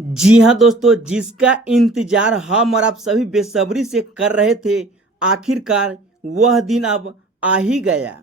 जी हाँ दोस्तों, जिसका इंतजार हम और आप सभी बेसब्री से कर रहे थे, आखिरकार वह दिन अब आ ही गया।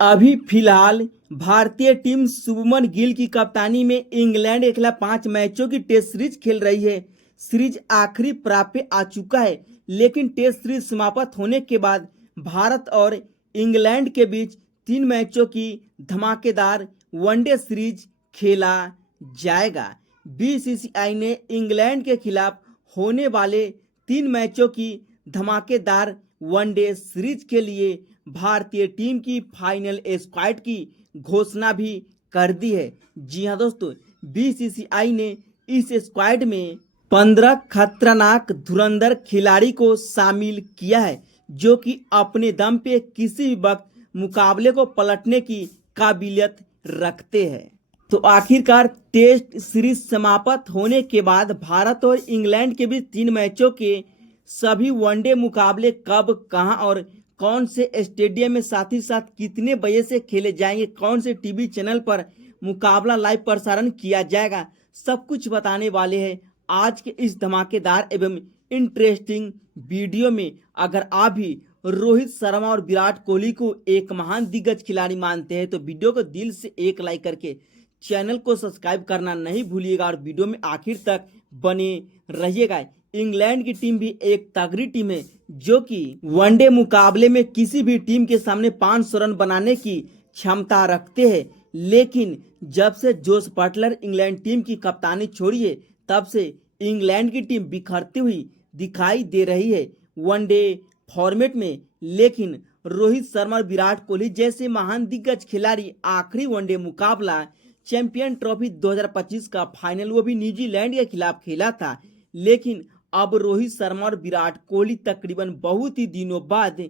अभी फिलहाल भारतीय टीम शुभमन गिल की कप्तानी में इंग्लैंड के खिलाफ 5 मैचों की टेस्ट सीरीज खेल रही है। सीरीज आखिरी पड़ाव पे आ चुका है, लेकिन टेस्ट सीरीज समाप्त होने के बाद भारत और इंग्लैंड के बीच 3 मैचों की धमाकेदार वनडे सीरीज खेला जाएगा। बीसीसीआई ने इंग्लैंड के खिलाफ होने वाले 3 मैचों की धमाकेदार वनडे सीरीज के लिए भारतीय टीम की फाइनल स्क्वाड की घोषणा भी कर दी है। जी हाँ दोस्तों, बीसीसीआई ने इस स्क्वाड में 15 खतरनाक धुरंधर खिलाड़ी को शामिल किया है, जो कि अपने दम पे किसी भी वक्त मुकाबले को पलटने की काबिलियत रखते हैं। तो आखिरकार टेस्ट सीरीज समाप्त होने के बाद भारत और इंग्लैंड के बीच 3 मैचों के सभी वनडे मुकाबले कब, कहां और कौन से स्टेडियम में, साथ ही साथ कितने बजे से खेले जाएंगे, कौन से टीवी चैनल पर मुकाबला लाइव प्रसारण किया जाएगा, सब कुछ बताने वाले हैं आज के इस धमाकेदार एवं इंटरेस्टिंग वीडियो में। अगर आप भी रोहित शर्मा और विराट कोहली को एक महान दिग्गज खिलाड़ी मानते हैं तो वीडियो को दिल से एक लाइक करके चैनल को सब्सक्राइब करना नहीं भूलिएगा और वीडियो में आखिर तक बने रहिएगा। इंग्लैंड की टीम भी एक तगड़ी टीम है, जो कि वनडे मुकाबले में किसी भी टीम के सामने 500 रन बनाने की क्षमता रखते हैं। लेकिन जब से जोस बटलर इंग्लैंड टीम की कप्तानी छोड़ी है, तब से इंग्लैंड की टीम बिखरती हुई दिखाई दे रही है वनडे फॉर्मेट में। लेकिन रोहित शर्मा और विराट कोहली जैसे महान दिग्गज खिलाड़ी आखिरी वनडे मुकाबला चैंपियन ट्रॉफी 2025 का फाइनल, वो भी न्यूजीलैंड के खिलाफ खेला था। लेकिन अब रोहित शर्मा और विराट कोहली तकरीबन बहुत ही दिनों बाद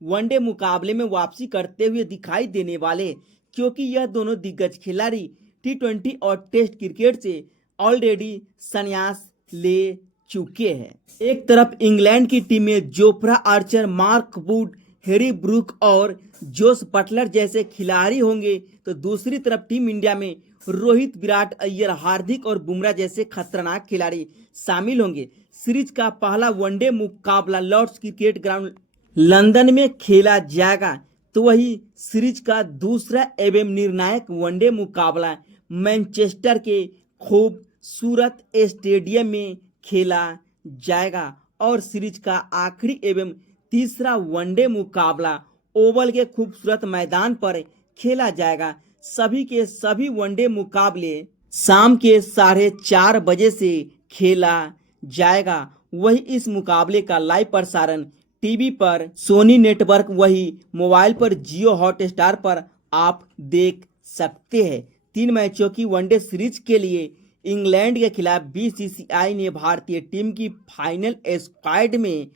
वनडे मुकाबले में वापसी करते हुए दिखाई देने वाले, क्योंकि यह दोनों दिग्गज खिलाड़ी टी20 और टेस्ट क्रिकेट से ऑलरेडी संन्यास ले चुके हैं। एक तरफ इंग्लैंड की टीम में Jofra Archer, Mark Wood, Harry Brook और जोस बटलर जैसे खिलाड़ी होंगे, तो दूसरी तरफ टीम इंडिया में रोहित, विराट, अय्यर, हार्दिक और बुमराह जैसे खतरनाक खिलाड़ी शामिल होंगे। सीरीज का पहला वनडे मुकाबला लॉर्ड्स क्रिकेट ग्राउंड लंदन में खेला जाएगा, तो वही सीरीज का दूसरा एवं निर्णायक वनडे मुकाबला मैनचेस्टर के खूबसूरत स्टेडियम में खेला जाएगा और सीरीज का आखिरी एवं तीसरा वनडे मुकाबला ओवल के खूबसूरत मैदान पर खेला जाएगा। सभी के सभी वनडे मुकाबले शाम के 4:30 बजे से खेला जाएगा। वही इस मुकाबले का लाइव प्रसारण टीवी पर सोनी नेटवर्क, वही मोबाइल पर जियो हॉटस्टार पर आप देख सकते हैं। 3 मैचों की वनडे सीरीज के लिए इंग्लैंड के खिलाफ बीसीसीआई ने भारतीय टीम की फाइनल स्क्वाड में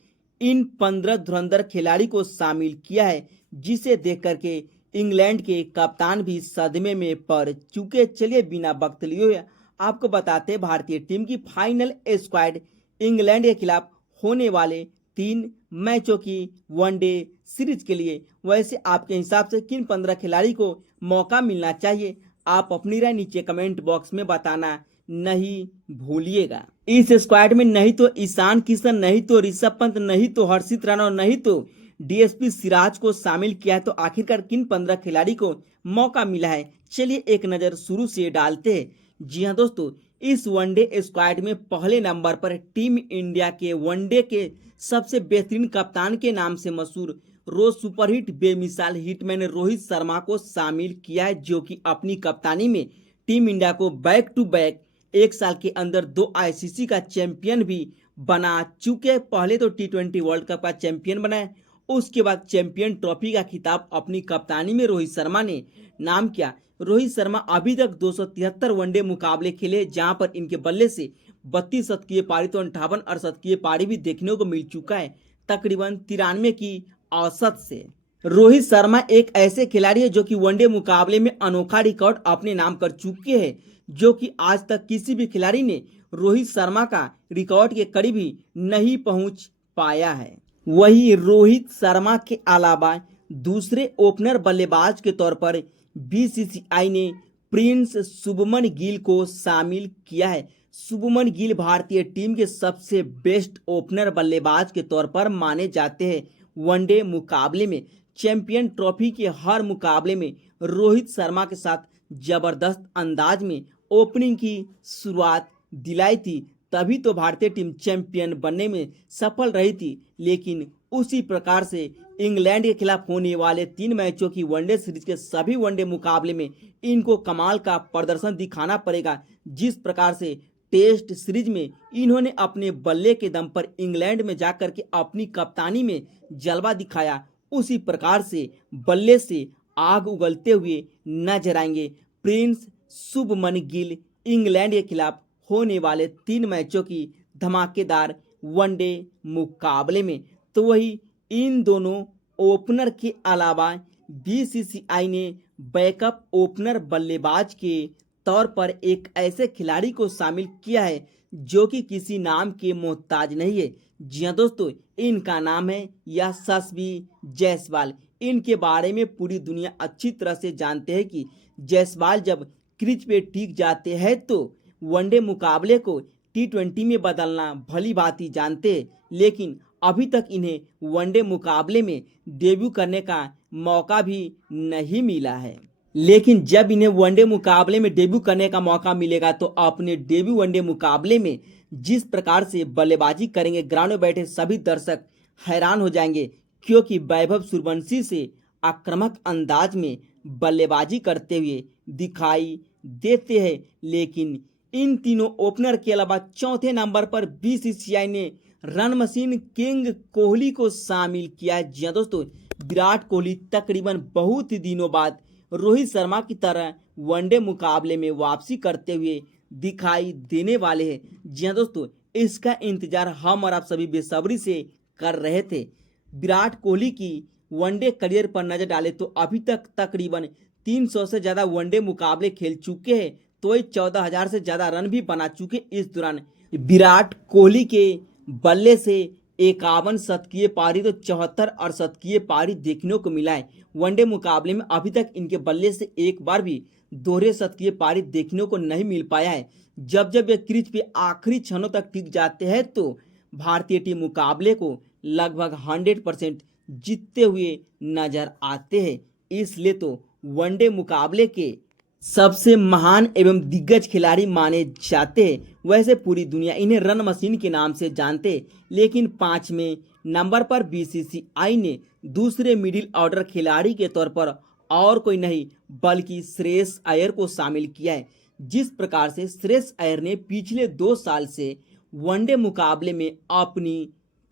इन 15 धुरंधर खिलाड़ी को शामिल किया है, जिसे देख करके इंग्लैंड के कप्तान भी सदमे में पड़ चुके। चलिए बिना वक्त लिए हुए आपको बताते हैं भारतीय टीम की फाइनल स्क्वाड इंग्लैंड के खिलाफ होने वाले 3 मैचों की वनडे सीरीज के लिए। वैसे आपके हिसाब से किन 15 खिलाड़ी को मौका मिलना चाहिए, आप अपनी राय नीचे कमेंट बॉक्स में बताना नहीं भूलिएगा। इस स्क्वाड में नहीं तो ईशान किशन, नहीं तो ऋषभ पंत, नहीं तो हर्षित राणा और नहीं तो डीएसपी सिराज को शामिल किया है। तो आखिरकार किन 15 खिलाड़ी को मौका मिला है, चलिए एक नजर शुरू से डालते हैं। जी हाँ दोस्तों, इस वनडे स्क्वाड में पहले नंबर पर टीम इंडिया के वनडे के सबसे बेहतरीन कप्तान के नाम से मशहूर रोज सुपरहिट बेमिसाल हिटमैन रोहित शर्मा को शामिल किया है, जो कि अपनी कप्तानी में टीम इंडिया को बैक टू बैक 1 साल के अंदर 2 आईसीसी का चैंपियन भी बना चुके। पहले तो टी20 वर्ल्ड कप का चैंपियन बनाए, उसके बाद चैंपियन ट्रॉफी का खिताब अपनी कप्तानी में रोहित शर्मा ने नाम किया। रोहित शर्मा अभी तक 273 वनडे मुकाबले खेले, जहां पर इनके बल्ले से 32 शतकीय पारी तो 58 अर्धशतकीय पारी भी देखने को मिल चुका है, तकरीबन 93 की औसत से। रोहित शर्मा एक ऐसे खिलाड़ी है जो कि वनडे मुकाबले में अनोखा रिकॉर्ड अपने नाम कर चुके हैं, जो कि आज तक किसी भी खिलाड़ी ने रोहित शर्मा का रिकॉर्ड के करीब ही नहीं पहुंच पाया है। वही रोहित शर्मा के अलावा दूसरे ओपनर बल्लेबाज के तौर पर बीसीसीआई ने प्रिंस शुभमन गिल को शामिल किया है। शुभमन गिल भारतीय टीम के सबसे बेस्ट ओपनर बल्लेबाज के तौर पर माने जाते हैं। वनडे मुकाबले में चैंपियन ट्रॉफी के हर मुकाबले में रोहित शर्मा के साथ जबरदस्त अंदाज में ओपनिंग की शुरुआत दिलाई थी, तभी तो भारतीय टीम चैंपियन बनने में सफल रही थी। लेकिन उसी प्रकार से इंग्लैंड के खिलाफ होने वाले 3 मैचों की वनडे सीरीज के सभी वनडे मुकाबले में इनको कमाल का प्रदर्शन दिखाना पड़ेगा। जिस प्रकार से टेस्ट सीरीज में इन्होंने अपने बल्ले के दम पर इंग्लैंड में जाकर के अपनी कप्तानी में जलवा दिखाया, उसी प्रकार से बल्ले से आग उगलते हुए नजर आएंगे प्रिंस शुभमन गिल इंग्लैंड के खिलाफ होने वाले 3 मैचों की धमाकेदार वनडे मुकाबले में। तो वही इन दोनों ओपनर के अलावा बीसीसीआई ने बैकअप ओपनर बल्लेबाज के तौर पर एक ऐसे खिलाड़ी को शामिल किया है जो कि किसी नाम के मोहताज नहीं है। जी हाँ दोस्तों, इनका नाम है यशस्वी जायसवाल। इनके बारे में पूरी दुनिया अच्छी तरह से जानते हैं कि जायसवाल जब क्रीज पे टिक जाते हैं तो वनडे मुकाबले को T20 में बदलना भली भांति जानते हैं, लेकिन अभी तक इन्हें वनडे मुकाबले में डेब्यू करने का मौका भी नहीं मिला है। लेकिन जब इन्हें वनडे मुकाबले में डेब्यू करने का मौका मिलेगा तो अपने डेब्यू वनडे मुकाबले में जिस प्रकार से बल्लेबाजी करेंगे, ग्राउंड में बैठे सभी दर्शक हैरान हो जाएंगे, क्योंकि वैभव सूर्यवंशी से आक्रामक अंदाज में बल्लेबाजी करते हुए दिखाई देते हैं। लेकिन इन तीनों ओपनर के अलावा चौथे नंबर पर बीसीसीआई ने रन मशीन किंग कोहली को शामिल किया है। जी हाँ दोस्तों, विराट कोहली तकरीबन बहुत ही दिनों बाद रोहित शर्मा की तरह वनडे मुकाबले में वापसी करते हुए दिखाई देने वाले हैं। जी हाँ दोस्तों, इसका इंतजार हम और आप सभी बेसब्री से कर रहे थे। विराट कोहली की वनडे करियर पर नजर डालें तो अभी तक तकरीबन 300 से ज़्यादा वनडे मुकाबले खेल चुके हैं, तो 14,000 से ज़्यादा रन भी बना चुके। इस दौरान विराट कोहली के बल्ले से 51 शतकीय पारी तो 74 अर्धशतकीय पारी देखने को मिला है। वनडे मुकाबले में अभी तक इनके बल्ले से एक बार भी दोहरे शतकीय पारी देखने को नहीं मिल पाया है। जब जब वे क्रीज पे आखिरी क्षणों तक टिक जाते हैं तो भारतीय टीम मुकाबले को लगभग 100% जीतते हुए नजर आते हैं। इसलिए तो वनडे मुकाबले के सबसे महान एवं दिग्गज खिलाड़ी माने जाते हैं। वैसे पूरी दुनिया इन्हें रन मशीन के नाम से जानते, लेकिन 5वें नंबर पर बीसीसीआई ने दूसरे मिडिल ऑर्डर खिलाड़ी के तौर पर और कोई नहीं बल्कि श्रेयस अय्यर को शामिल किया है। जिस प्रकार से श्रेयस अय्यर ने पिछले 2 साल से वनडे मुकाबले में अपनी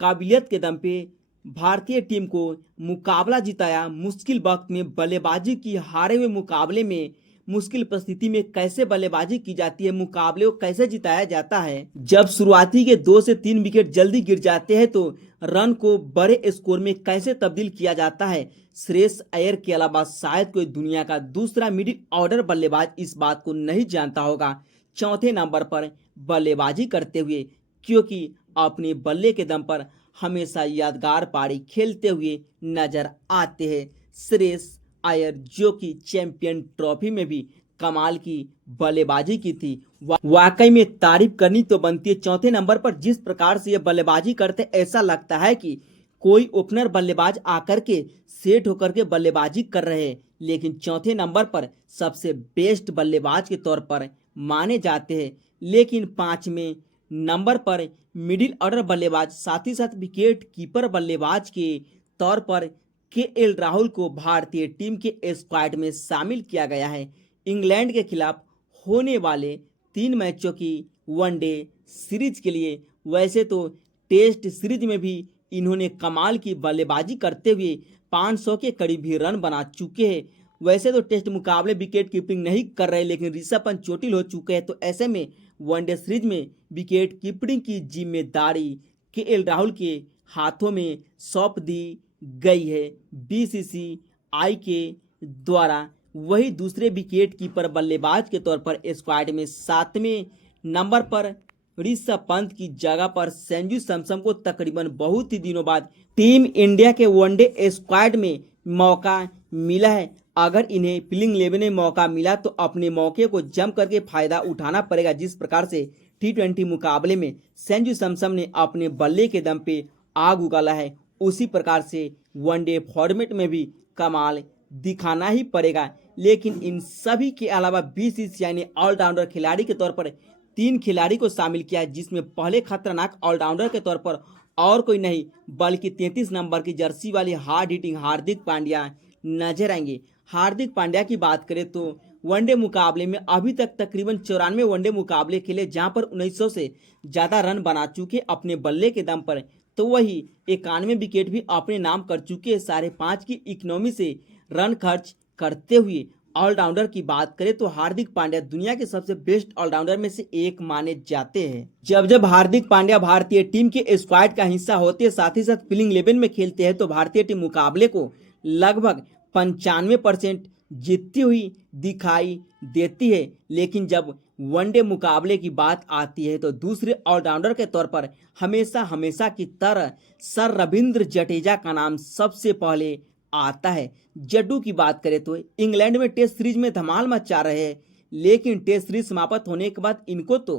काबिलियत के दम पे भारतीय टीम को मुकाबला जिताया, मुश्किल वक्त में बल्लेबाजी की, हारे हुए मुकाबले में मुश्किल परिस्थिति में कैसे बल्लेबाजी की जाती है, मुकाबले को कैसे जिताया जाता है, जब शुरुआती के 2 से 3 विकेट जल्दी गिर जाते हैं तो रन को बड़े स्कोर में कैसे तब्दील किया जाता है। श्रेयस अय्यर के अलावा शायद कोई दुनिया का दूसरा मिडिल ऑर्डर बल्लेबाज इस बात को नहीं जानता होगा, चौथे नंबर पर बल्लेबाजी करते हुए, क्योंकि अपने बल्ले के दम पर हमेशा यादगार पारी खेलते हुए नजर आते हैं श्रेयस अय्यर, जो कि चैंपियन ट्रॉफी में भी कमाल की बल्लेबाजी की थी। वाकई में तारीफ करनी तो बनती है। चौथे नंबर पर जिस प्रकार से ये बल्लेबाजी करते, ऐसा लगता है कि कोई ओपनर बल्लेबाज आकर के सेट होकर के बल्लेबाजी कर रहे हैं, लेकिन चौथे नंबर पर सबसे बेस्ट बल्लेबाज के तौर पर माने जाते हैं। लेकिन 5वें नंबर पर मिडिल ऑर्डर बल्लेबाज, साथ ही साथ विकेट कीपर बल्लेबाज के तौर पर केएल राहुल को भारतीय टीम के स्क्वाड में शामिल किया गया है। इंग्लैंड के खिलाफ होने वाले 3 मैचों की वनडे सीरीज के लिए वैसे तो टेस्ट सीरीज में भी इन्होंने कमाल की बल्लेबाजी करते हुए 500 के करीब भी रन बना चुके हैं। वैसे तो टेस्ट मुकाबले विकेट कीपिंग नहीं कर रहे, लेकिन ऋषभ पंत चोटिल हो चुके हैं, तो ऐसे में वनडे सीरीज में विकेट कीपिंग की जिम्मेदारी केएल राहुल के हाथों में सौंप दी गई है बीसीसीआई के द्वारा। वही दूसरे विकेट कीपर बल्लेबाज के तौर पर स्क्वाड में 7वें नंबर पर ऋषभ पंत की जगह पर संजू सैमसन को तकरीबन बहुत ही दिनों बाद टीम इंडिया के वनडे स्क्वाड में मौका मिला है। अगर इन्हें प्लेइंग 11 में मौका मिला तो अपने मौके को जम करके फायदा उठाना पड़ेगा। जिस प्रकार से T20 मुकाबले में संजू सैमसन ने अपने बल्ले के दम पे आग उगला है, उसी प्रकार से वनडे फॉर्मेट में भी कमाल दिखाना ही पड़ेगा। लेकिन इन सभी के अलावा बीसीसीआई ने ऑलराउंडर खिलाड़ी के तौर पर 3 खिलाड़ी को शामिल किया है, जिसमें पहले खतरनाक ऑलराउंडर के तौर पर और कोई नहीं बल्कि 33 नंबर की जर्सी वाली हार्ड हिटिंग हार्दिक पांड्या नजर आएंगे। हार्दिक पांड्या की बात करें तो वनडे मुकाबले में अभी तक तकरीबन 94 वनडे मुकाबले खेले, जहां पर 1900 से ज़्यादा रन बना चुके अपने बल्ले के दम पर, तो वही 91 विकेट भी अपने नाम कर चुके। 5.5 की इकोनॉमी से रन खर्च करते हुए ऑलराउंडर की बात करें तो हार्दिक पांड्या दुनिया के सबसे बेस्ट ऑलराउंडर में से एक माने जाते हैं। जब हार्दिक पांड्या भारतीय टीम के स्क्वाड का हिस्सा होते हैं, साथ ही साथ प्लेइंग 11 में खेलते हैं, तो भारतीय टीम मुकाबले को लगभग 95% जीतती हुई दिखाई देती है। लेकिन जब वनडे मुकाबले की बात आती है तो दूसरे ऑलराउंडर के तौर पर हमेशा की तरह सर रविंद्र जडेजा का नाम सबसे पहले आता है। जड्डू की बात करें तो इंग्लैंड में टेस्ट सीरीज में धमाल मचा रहे हैं, लेकिन टेस्ट सीरीज समाप्त होने के बाद इनको तो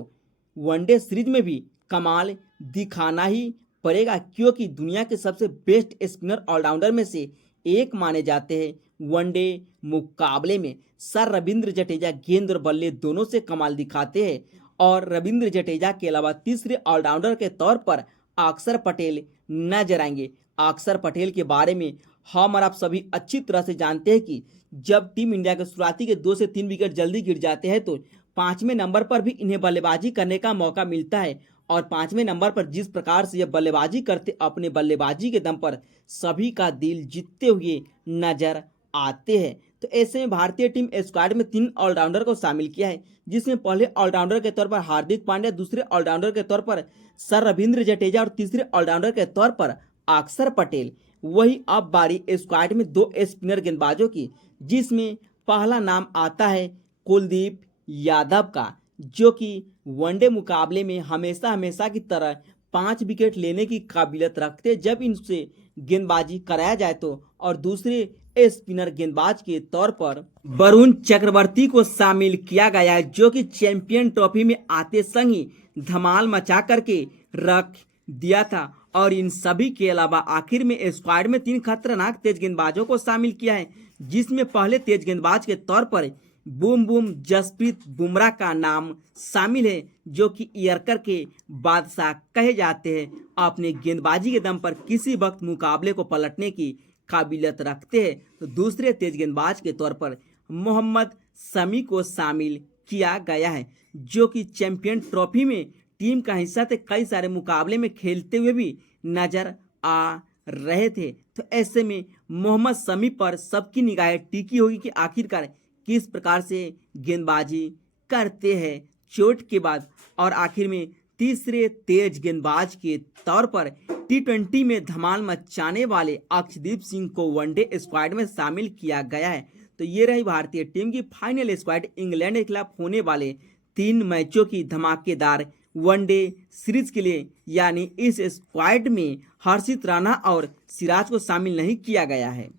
वनडे सीरीज में भी कमाल दिखाना ही पड़ेगा, क्योंकि दुनिया के सबसे बेस्ट स्पिनर ऑलराउंडर में से एक माने जाते हैं। वनडे मुकाबले में सर रविंद्र जडेजा गेंद और बल्ले दोनों से कमाल दिखाते हैं, और रविंद्र जडेजा के अलावा तीसरे ऑलराउंडर के तौर पर अक्षर पटेल नजर आएंगे। अक्षर पटेल के बारे में हम और आप सभी अच्छी तरह से जानते हैं कि जब टीम इंडिया के शुरुआती के 2 से 3 विकेट जल्दी गिर जाते हैं तो 5वें नंबर पर भी इन्हें बल्लेबाजी करने का मौका मिलता है, और 5वें नंबर पर जिस प्रकार से ये बल्लेबाजी करते अपने बल्लेबाजी के दम पर सभी का दिल जीतते हुए नजर आते हैं। तो ऐसे में भारतीय टीम स्क्वाड में 3 ऑलराउंडर को शामिल किया है, जिसमें पहले ऑलराउंडर के तौर पर हार्दिक पांड्या, दूसरे ऑलराउंडर के तौर पर सर रविंद्र जडेजा और तीसरे ऑलराउंडर के तौर पर अक्षर पटेल। वही अब बारी स्क्वाड में 2 स्पिनर गेंदबाजों की, जिसमें पहला नाम आता है कुलदीप यादव का, जो कि वनडे मुकाबले में हमेशा की तरह 5 विकेट लेने की काबिलियत रखते जब इनसे गेंदबाजी कराया जाए तो, और दूसरे स्पिनर गेंदबाज के तौर पर वरुण चक्रवर्ती को शामिल किया गया है, जो कि चैंपियन ट्रॉफी में आते संग ही धमाल मचा करके रख दिया था। और इन सभी के अलावा आखिर में स्क्वाड में 3 खतरनाक तेज गेंदबाजों को शामिल किया है, जिसमें पहले तेज गेंदबाज के तौर पर बूम जसप्रीत बुमराह का नाम शामिल है, जो कि यॉर्कर के बादशाह कहे जाते हैं। अपने गेंदबाजी के दम पर किसी वक्त मुकाबले को पलटने की काबिलियत रखते हैं। तो दूसरे तेज गेंदबाज के तौर पर मोहम्मद शमी को शामिल किया गया है, जो कि चैंपियन ट्रॉफी में टीम का हिस्सा थे, कई सारे मुकाबले में खेलते हुए भी नजर आ रहे थे। तो ऐसे में मोहम्मद शमी पर सबकी निगाहें टिकी होगी कि आखिरकार किस प्रकार से गेंदबाजी करते हैं चोट के बाद। और आखिर में तीसरे तेज गेंदबाज के तौर पर T20 में धमाल मचाने वाले अर्शदीप सिंह को वनडे स्क्वाड में शामिल किया गया है। तो ये रही भारतीय टीम की फाइनल स्क्वाड इंग्लैंड के खिलाफ होने वाले 3 मैचों की धमाकेदार वनडे सीरीज के लिए। यानी इस स्क्वाड में हर्षित राणा और सिराज को शामिल नहीं किया गया है।